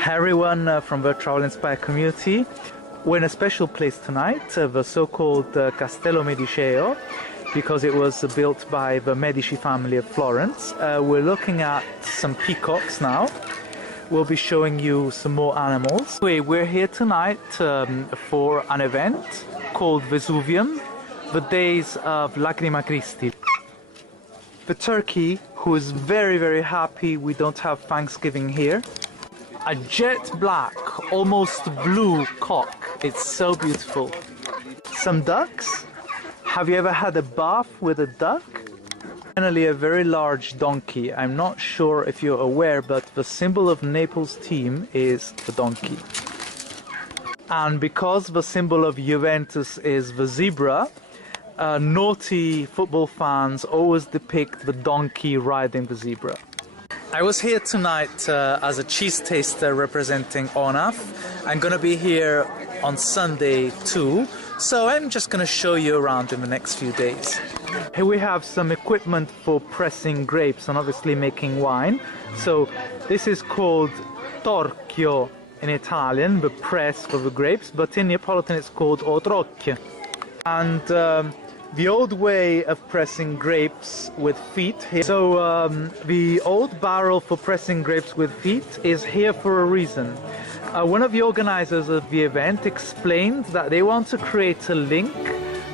Hi everyone from the Travel Inspired community. We're in a special place tonight, the so-called Castello Mediceo, because it was built by the Medici family of Florence. We're looking at some peacocks now. We'll be showing you some more animals. Anyway, we're here tonight for an event called Vesuvium, the days of Lacrima Christi. The turkey, who is very, very happy we don't have Thanksgiving here. A jet black, almost blue cock. It's so beautiful. Some ducks. Have you ever had a bath with a duck? Finally, a very large donkey. I'm not sure if you're aware, but the symbol of Naples' team is the donkey. And because the symbol of Juventus is the zebra, naughty football fans always depict the donkey riding the zebra. I was here tonight as a cheese taster representing ONAF. I'm going to be here on Sunday too, so I'm just going to show you around in the next few days. Here we have some equipment for pressing grapes and obviously making wine. So this is called torchio in Italian, the press for the grapes, but in Neapolitan it's called otrocchio. And the old way of pressing grapes with feet here. So the old barrel for pressing grapes with feet is here for a reason. One of the organizers of the event explained that they want to create a link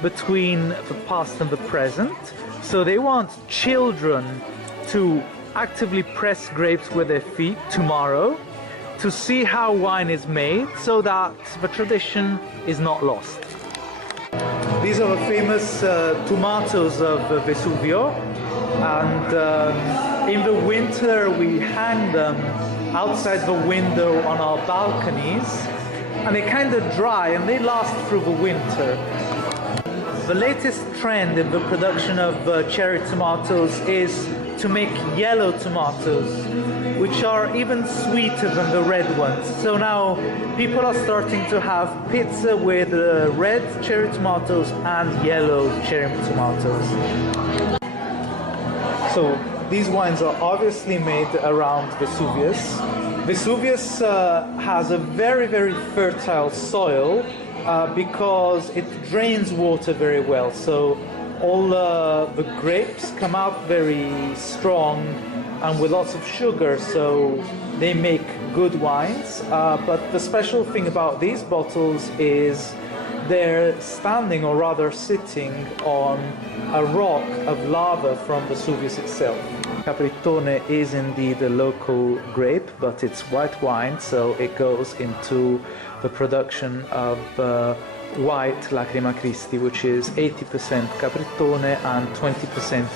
between the past and the present. So they want children to actively press grapes with their feet tomorrow to see how wine is made so that the tradition is not lost. These are the famous tomatoes of Vesuvio, and in the winter we hang them outside the window on our balconies, and they kind of dry and they last through the winter. The latest trend in the production of cherry tomatoes is to make yellow tomatoes, which are even sweeter than the red ones. So now people are starting to have pizza with red cherry tomatoes and yellow cherry tomatoes. So these wines are obviously made around Vesuvius. Vesuvius has a very, very fertile soil because it drains water very well. So all the grapes come out very strong and with lots of sugar, so they make good wines. But the special thing about these bottles is they're standing, or rather sitting, on a rock of lava from Vesuvius itself. Capritone is indeed a local grape, but it's white wine, so it goes into the production of white Lacrima Christi, which is 80% Capritone and 20%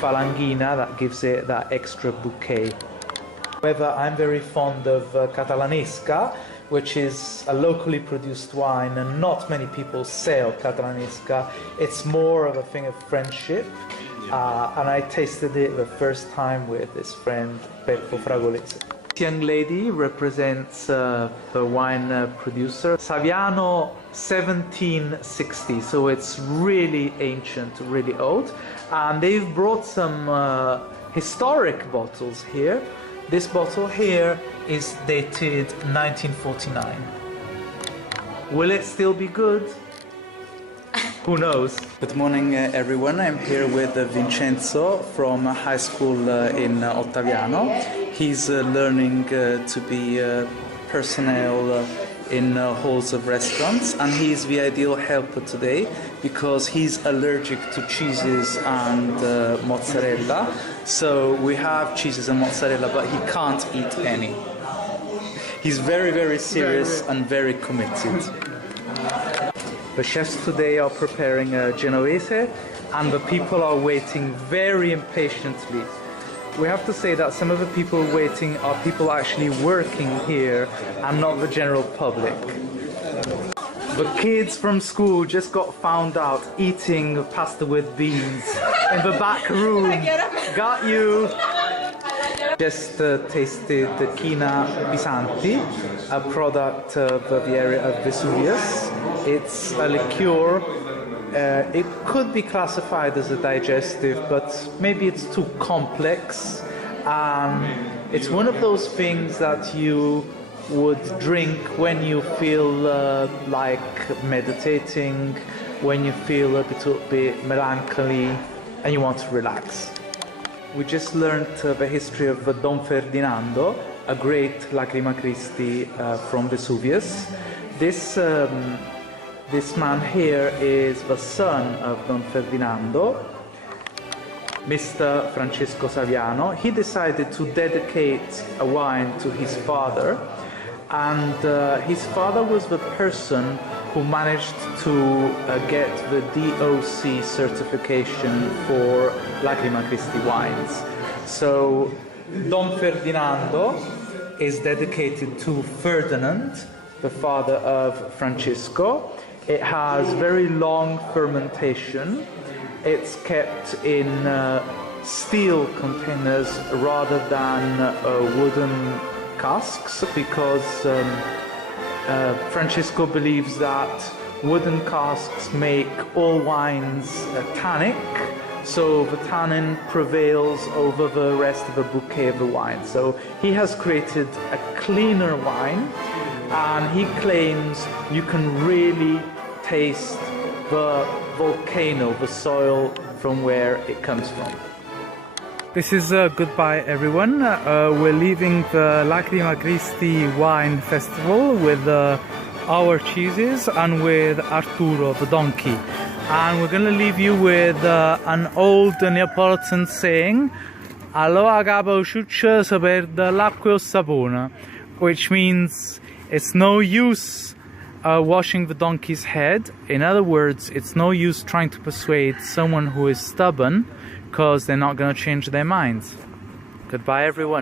Falanghina. That gives it that extra bouquet. However, I'm very fond of Catalanesca, which is a locally produced wine, and not many people sell Catalanesca. It's more of a thing of friendship, and I tasted it the first time with this friend, Peppo Fragolese. This young lady represents the wine producer, Saviano 1760, so it's really ancient, really old. And they've brought some historic bottles here. This bottle here is dated 1949. Will it still be good? Who knows? Good morning, everyone. I'm here with Vincenzo from high school in Ottaviano. He's learning to be personnel in halls of restaurants, and he's the ideal helper today because he's allergic to cheeses and mozzarella. So we have cheeses and mozzarella, but he can't eat any. He's very, very serious and very committed. The chefs today are preparing a Genovese, and the people are waiting very impatiently. We have to say that some of the people waiting are people actually working here and not the general public. The kids from school just got found out eating pasta with beans in the back room. Got you! Just tasted the China Pisanti, a product of the area of Vesuvius. It's a liqueur. It could be classified as a digestive, but maybe it's too complex. It's one of those things that you would drink when you feel like meditating, when you feel a little bit melancholy and you want to relax. We just learned the history of Don Ferdinando, a great Lacrima Christi from Vesuvius. This man here is the son of Don Ferdinando, Mr. Francesco Saviano. He decided to dedicate a wine to his father, and his father was the person who managed to get the DOC certification for Lacrima Christi wines. So Don Ferdinando is dedicated to Ferdinand, the father of Francisco. It has very long fermentation. It's kept in steel containers rather than wooden casks, because Francisco believes that wooden casks make all wines tannic, so the tannin prevails over the rest of the bouquet of the wine. So he has created a cleaner wine, and he claims you can really taste the volcano, the soil from where it comes from. This is goodbye everyone. We're leaving the Lacrima Christi Wine Festival with our cheeses and with Arturo, the donkey. And we're going to leave you with an old Neapolitan saying, "Allora capo ciuccia se perde l'acqua o sapone," which means it's no use washing the donkey's head. In other words, it's no use trying to persuade someone who is stubborn, because they're not going to change their minds. Goodbye everyone.